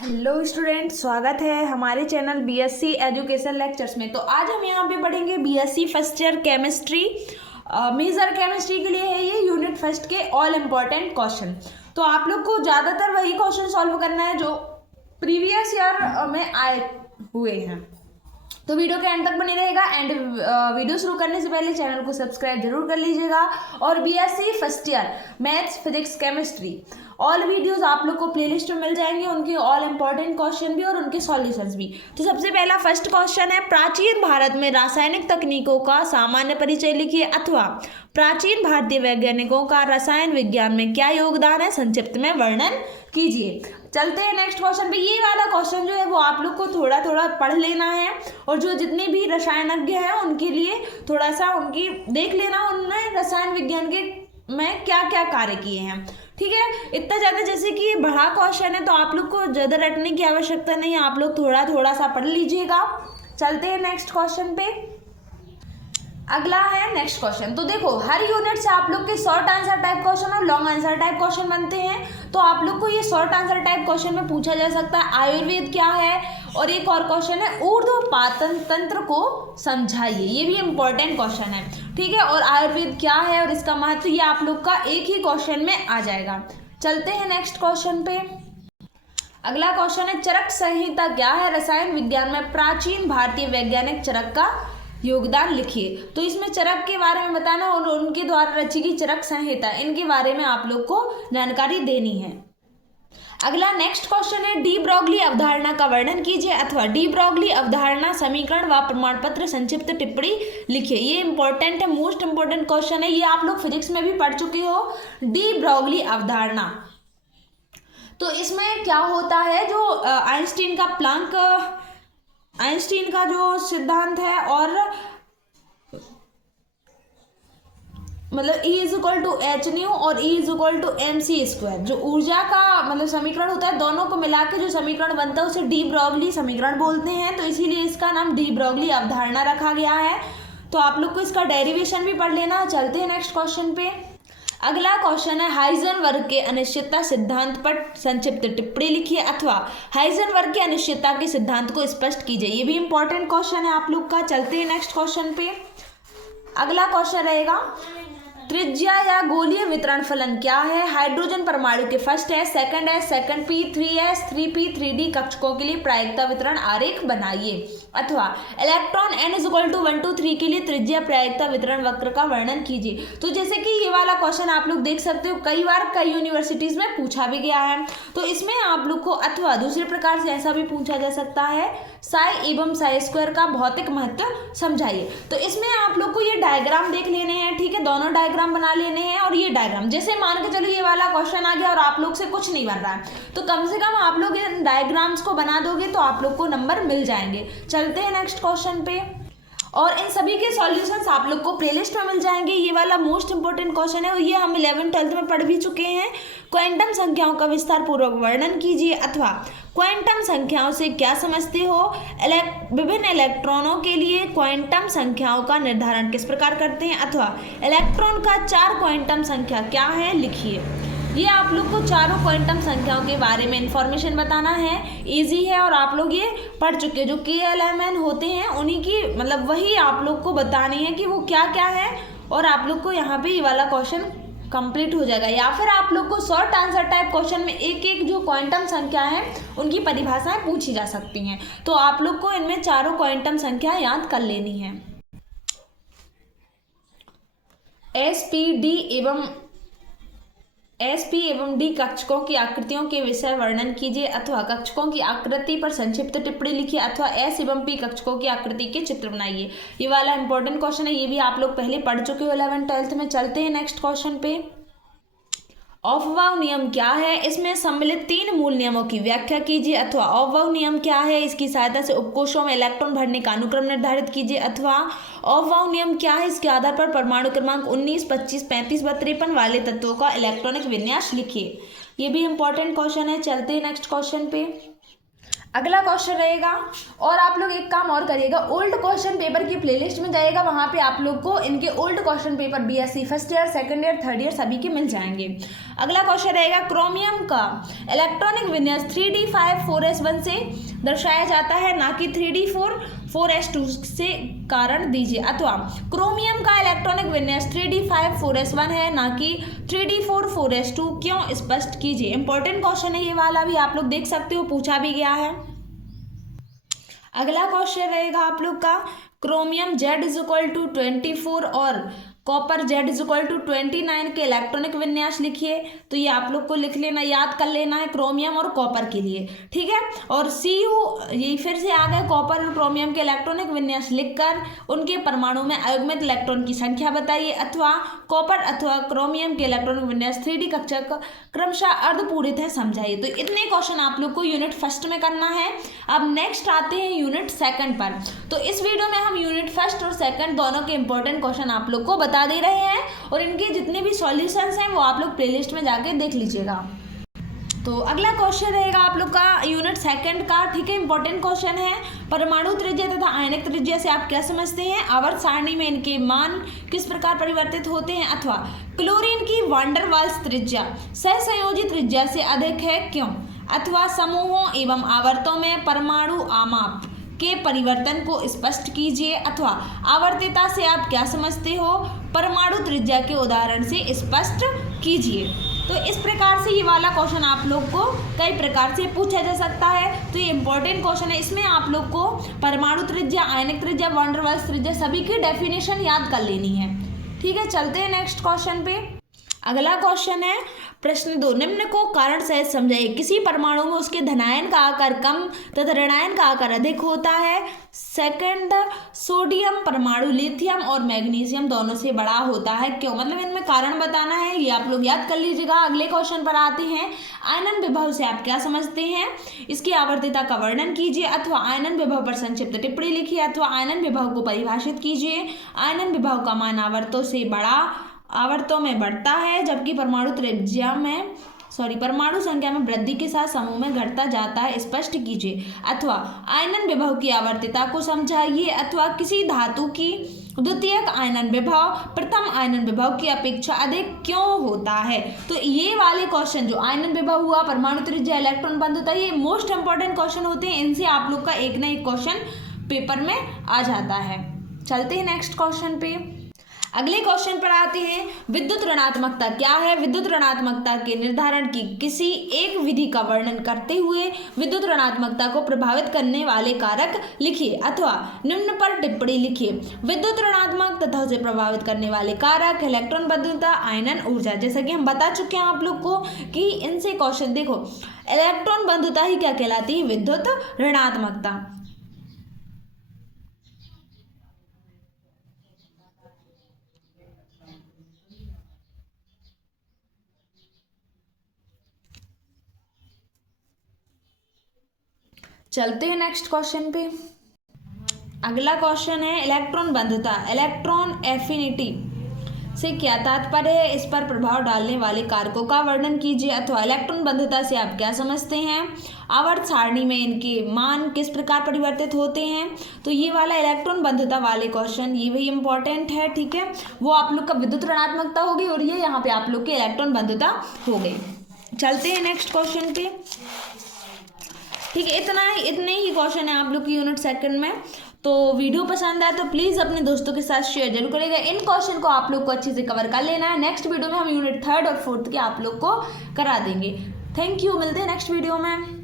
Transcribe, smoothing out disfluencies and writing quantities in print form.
Hello student, स्वागत है हमारे चैनल बीएससी एजुकेशन लेक्चर्स में। तो आज हम यहाँ पे पढ़ेंगे BSc first year chemistry. Major chemistry के लिए है ये यूनिट फर्स्ट के ऑल इम्पॉर्टेंट क्वेश्चन। तो आप लोग को ज़्यादातर वही क्वेश्चन सॉल्व करना है जो प्रीवियस ईयर में आए हुए हैं। तो वीडियो के एंड तक बनी रहेगा। एंड वीडियो शुरू करने से पहले चैनल को सब्सक्राइब जरूर कर लीजिएगा। और BSc first year maths, physics, chemistry all videos आप लोग को प्लेलिस्ट में मिल जाएंगे, उनके ऑल इंपॉर्टेंट क्वेश्चन भी और उनके सॉल्यूशंस भी। तो सबसे पहला फर्स्ट क्वेश्चन है, प्राचीन भारत में रासायनिक तकनीकों का सामान्य परिचय लिखिए, अथवा प्राचीन भारतीय वैज्ञानिकों का रसायन विज्ञान में क्या योगदान है, संक्षिप्त में वर्णन कीजिए। चलते हैं नेक्स्ट क्वेश्चन पे। ये वाला क्वेश्चन जो है वो आप लोग को थोड़ा थोड़ा पढ़ लेना है, और जो जितने भी रसायनज्ञ हैं उनके लिए थोड़ा सा उनकी देख लेना, उन्होंने रसायन विज्ञान के में क्या क्या कार्य किए हैं। ठीक है, इतना ज़्यादा जैसे कि ये बड़ा क्वेश्चन है तो आप लोग को ज़्यादा रटने की आवश्यकता नहीं है, आप लोग थोड़ा थोड़ा सा पढ़ लीजिएगा। चलते हैं नेक्स्ट क्वेश्चन पे। अगला है नेक्स्ट क्वेश्चन। तो देखो, हर यूनिट से आप लोग के शॉर्ट आंसर टाइप क्वेश्चन और लॉन्ग आंसर टाइप क्वेश्चन बनते हैं। तो आप लोग को ये शॉर्ट आंसर टाइप क्वेश्चन में पूछा जा सकता है आयुर्वेद क्या है, और एक और क्वेश्चन है ऊर्ध्वपातन तंत्र को समझाइए। ये भी इंपॉर्टेंट क्वेश्चन है। ठीक है, और आयुर्वेद क्या है और इसका महत्व, ये आप लोग का एक ही क्वेश्चन में आ जाएगा। चलते हैं नेक्स्ट क्वेश्चन पे। अगला क्वेश्चन है, चरक संहिता क्या है, रसायन विज्ञान में प्राचीन भारतीय वैज्ञानिक चरक का योगदान लिखिए। तो इसमें चरक के बारे में बताना और उनके द्वारा रची गई चरक संहिता, इनके बारे में आप लोग को जानकारी देनी है। अगला नेक्स्ट क्वेश्चन है, डी ब्रोगली अवधारणा का वर्णन कीजिए, अथवा डी ब्रोगली अवधारणा समीकरण व प्रमाण पत्र संक्षिप्त टिप्पणी लिखिए। ये इंपॉर्टेंट है, मोस्ट इंपॉर्टेंट क्वेश्चन है, ये आप लोग फिजिक्स में भी पढ़ चुके हो। डी ब्रोगली अवधारणा, तो इसमें क्या होता है, जो आइंस्टीन का जो सिद्धांत है, और मतलब E is equal to H nu और E is equal to mc², जो ऊर्जा का मतलब समीकरण होता है, दोनों को मिला के जो समीकरण बनता है उसे डी ब्रोगली समीकरण बोलते हैं। तो इसीलिए इसका नाम डी ब्रोगली अवधारणा रखा गया है। तो आप लोग को इसका डेरिवेशन भी पढ़ लेना। चलते हैं नेक्स्ट क्वेश्चन पे। अगला क्वेश्चन है, हाइजेनबर्ग के अनिश्चितता सिद्धांत पर संक्षिप्त टिप्पणी लिखिए, अथवा हाइजेनबर्ग के अनिश्चितता के सिद्धांत को स्पष्ट कीजिए। ये भी इंपॉर्टेंट क्वेश्चन है आप लोग का। चलते हैं नेक्स्ट क्वेश्चन पे। अगला क्वेश्चन रहेगा, त्रिज्या या गोलीय वितरण फलन क्या है, हाइड्रोजन परमाणु के फर्स्ट है, सेकंड है, second p, 3s, 3p, 3d कक्षकों के लिए प्रायिकता वितरण आरेख बनाइए, अथवा electron n is equal to 1 2 3 के लिए त्रिज्या प्रायिकता वितरण वक्र का वर्णन कीजिए। तो जैसे कि ये वाला क्वेश्चन आप लोग देख सकते हो, कई बार कई यूनिवर्सिटीज में पूछा भी गया है। तो इसमें आप लोग को, अथवा दूसरे प्रकार से ऐसा भी पूछा जा सकता है, साई एवं साई² का भौतिक महत्व समझाइए। तो इसमें आप लोग को ये डायग्राम देख लेने हैं। ठीक है, दोनों डायग्राम बना लेने हैं। और ये डायग्राम जैसे मान के चलो ये वाला क्वेश्चन आ गया और आप लोग से कुछ नहीं बन रहा है, तो कम से कम आप लोग इन डायग्राम्स को बना दोगे तो आप लोग को नंबर मिल जाएंगे। चलते हैं नेक्स्ट क्वेश्चन पे। और इन सभी के सॉल्यूशंस आप लोग को प्लेलिस्ट में मिल जाएंगे। ये वाला मोस्ट इंपॉर्टेंट क्वेश्चन है और ये हम 11th-12th में पढ़ भी चुके हैं। क्वांटम संख्याओं का विस्तार पूर्वक वर्णन कीजिए, अथवा क्वांटम संख्याओं से क्या समझते हो, विभिन्न इलेक्ट्रॉनों के लिए क्वांटम संख्याओं का निर्धारण किस प्रकार करते हैं, अथवा इलेक्ट्रॉन का 4 क्वांटम संख्या क्या है, लिखिए। ये आप लोग को चारों क्वांटम संख्याओं के बारे में इंफॉर्मेशन बताना है। इजी है और आप लोग ये पढ़ चुके हो। जो KLMN होते हैं उन्हीं की मतलब वही आप लोग को बतानी है कि वो क्या क्या है, और आप लोग को यहाँ पे ये वाला क्वेश्चन कंप्लीट हो जाएगा। या फिर आप लोग को शॉर्ट आंसर टाइप क्वेश्चन में एक एक जो क्वांटम संख्या है उनकी परिभाषाएं पूछी जा सकती हैं। तो आप लोग को इनमें चारों क्वांटम संख्या याद कर लेनी है। SP एवं D कक्षकों की आकृतियों के विषय वर्णन कीजिए, अथवा कक्षकों की आकृति पर संक्षिप्त टिप्पणी लिखिए, अथवा S एवं P कक्षकों की आकृति के चित्र बनाइए। ये वाला इंपॉर्टेंट क्वेश्चन है, ये भी आप लोग पहले पढ़ चुके हो 11th-12th में। चलते हैं नेक्स्ट क्वेश्चन पे। ऑफबाउ नियम क्या है, इसमें सम्मिलित 3 मूल नियमों की व्याख्या कीजिए, अथवा ऑफबाउ नियम क्या है, इसकी सहायता से उपकोषों में इलेक्ट्रॉन भरने का अनुक्रम निर्धारित कीजिए, अथवा ऑफबाउ नियम क्या है, इसके आधार पर परमाणु क्रमांक 19, 25, 35 व 53 वाले तत्वों का इलेक्ट्रॉनिक विन्यास लिखिए। ये भी इंपॉर्टेंट क्वेश्चन है। चलते हैं नेक्स्ट क्वेश्चन पे। अगला क्वेश्चन रहेगा, और आप लोग एक काम और करिएगा, ओल्ड क्वेश्चन पेपर की प्लेलिस्ट में जाइएगा, वहाँ पे आप लोग को इनके old question paper BSc first year, second year, third year सभी के मिल जाएंगे। अगला क्वेश्चन रहेगा, क्रोमियम का इलेक्ट्रॉनिक विन्यास 3d5 4s1 से दर्शाया जाता है, ना कि 3d4 4s2 से कारण दीजिए। अथवा क्रोमियम का इलेक्ट्रॉनिक विन्यास 3d5 4s1 है, ना कि 3d4 4s2, क्यों, स्पष्ट कीजिए। इंपॉर्टेंट क्वेश्चन है ये वाला भी, आप लोग देख सकते हो, पूछा भी गया है। अगला क्वेश्चन रहेगा आप लोग का, क्रोमियम Z=24 और कॉपर Z=29 के इलेक्ट्रॉनिक विन्यास लिखिए। तो ये आप लोग को लिख लेना, याद कर लेना है क्रोमियम और कॉपर के लिए, ठीक है। और Cu ये फिर से आ गए, कॉपर और क्रोमियम के इलेक्ट्रॉनिक विन्यास लिखकर उनके परमाणु में अयुग्मित इलेक्ट्रॉन की संख्या बताइए। अथवा कॉपर अथवा क्रोमियम के इलेक्ट्रॉनिक विन्यास 3D कक्षा का क्रमशः अर्धपूरित है समझाइए। तो इतने क्वेश्चन आप लोग को यूनिट फर्स्ट में करना है। अब नेक्स्ट आते हैं यूनिट सेकंड पर। तो इस वीडियो में हम यूनिट फर्स्ट और सेकंड दोनों के इंपॉर्टेंट क्वेश्चन आप लोग को बता दे रहे हैं, और इनके जितने भी सॉल्यूशंस हैं वो आप लोग प्लेलिस्ट में जाके देख लीजिएगा। तो अगला क्वेश्चन रहेगा आप लोग का यूनिट सेकंड का, ठीक है। इंपॉर्टेंट क्वेश्चन है, परमाणु त्रिज्या तथा आयनिक त्रिज्या से आप क्या समझते हैं, आवर्त सारणी में इनके मान किस प्रकार परिवर्तित होते हैं। अथवा क्लोरीन की वांडर वाल्स त्रिज्या सहसंयोजी त्रिज्या से अधिक है, क्यों। अथवा समूहों एवं आवर्तों में परमाणु आमाप के परिवर्तन को स्पष्ट कीजिए। अथवा आवर्तिता से आप क्या समझते हो, परमाणु त्रिज्या के उदाहरण से स्पष्ट कीजिए। तो इस प्रकार से ये वाला क्वेश्चन आप लोग को कई प्रकार से पूछा जा सकता है। तो ये इंपॉर्टेंट क्वेश्चन है, इसमें आप लोग को परमाणु त्रिज्या, आयनिक त्रिज्या, वान डेर वाल्स त्रिज्या सभी की डेफिनेशन याद कर लेनी है, ठीक है। चलते हैं नेक्स्ट क्वेश्चन पे। अगला क्वेश्चन है प्रश्न 2, निम्न को कारण सहित समझाइए। किसी परमाणु में उसके धनायन का आकार कम तथा ऋणायन का आकार अधिक होता है। सेकंड, सोडियम परमाणु लिथियम और मैग्नीशियम दोनों से बड़ा होता है, क्यों। मतलब इनमें कारण बताना है, ये आप लोग याद कर लीजिएगा। अगले क्वेश्चन पर आते हैं, आयनन विभव से आप क्या समझते हैं, इसकी आवर्तिता का वर्णन कीजिए। अथवा आयनन विभव पर संक्षिप्त टिप्पणी लिखिए। अथवा आयनन विभव को परिभाषित कीजिए। आयनन विभव का मान आवर्तों में बढ़ता है, जबकि परमाणु संख्या में वृद्धि के साथ समूह में घटता जाता है, स्पष्ट कीजिए। अथवा आयनन विभव की आवर्तिता को समझाइए। अथवा किसी धातु की द्वितीयक आयनन विभव प्रथम आयनन विभव की अपेक्षा अधिक क्यों होता है। तो ये वाले क्वेश्चन जो आयनन विभव हुआ, परमाणु त्रिज्या, इलेक्ट्रॉन बंधुता, ये मोस्ट इंपॉर्टेंट क्वेश्चन होते हैं। इनसे आप लोग का एक ना एक क्वेश्चन पेपर में आ जाता है। चलते हैं नेक्स्ट क्वेश्चन पे। अगले क्वेश्चन पर आते हैं, विद्युत ऋणात्मकता क्या है। विद्युत ऋणात्मकता के निर्धारण की किसी एक विधि का वर्णन करते हुए विद्युत ऋणात्मकता को प्रभावित करने वाले कारक लिखिए। अथवा निम्न पर टिप्पणी लिखिए। विद्युत ऋणात्मक तथा उसे प्रभावित करने वाले कारक, इलेक्ट्रॉन बंधुता, आयनन ऊर्जा। जैसा कि हम बता चुके हैं आप लोग को कि इनसे क्वेश्चन देखो, इलेक्ट्रॉन बंधुता ही क्या कहलाती है, विद्युत ऋणात्मकता। चलते हैं नेक्स्ट क्वेश्चन पे। अगला क्वेश्चन है इलेक्ट्रॉन बंधुता, इलेक्ट्रॉन एफिनिटी से क्या तात्पर्य है, इस पर प्रभाव डालने वाले कारकों का वर्णन कीजिए। अथवा इलेक्ट्रॉन बंधुता से आप क्या समझते हैं, आवर्त सारणी में इनके मान किस प्रकार परिवर्तित होते हैं। तो ये वाला इलेक्ट्रॉन बंधुता वाले क्वेश्चन ये भी इंपॉर्टेंट है, ठीक है। वो आप लोग का विद्युत ऋणात्मकता होगी और ये यहाँ पे आप लोग के इलेक्ट्रॉन बंधुता हो गई। चलते हैं नेक्स्ट क्वेश्चन पे, ठीक है। इतने ही क्वेश्चन है आप लोग की यूनिट सेकंड में। तो वीडियो पसंद आए तो प्लीज़ अपने दोस्तों के साथ शेयर जरूर करेगा। इन क्वेश्चन को आप लोग को अच्छे से कवर कर लेना है। नेक्स्ट वीडियो में हम यूनिट थर्ड और फोर्थ के आप लोग को करा देंगे। थैंक यू, मिलते हैं नेक्स्ट वीडियो में।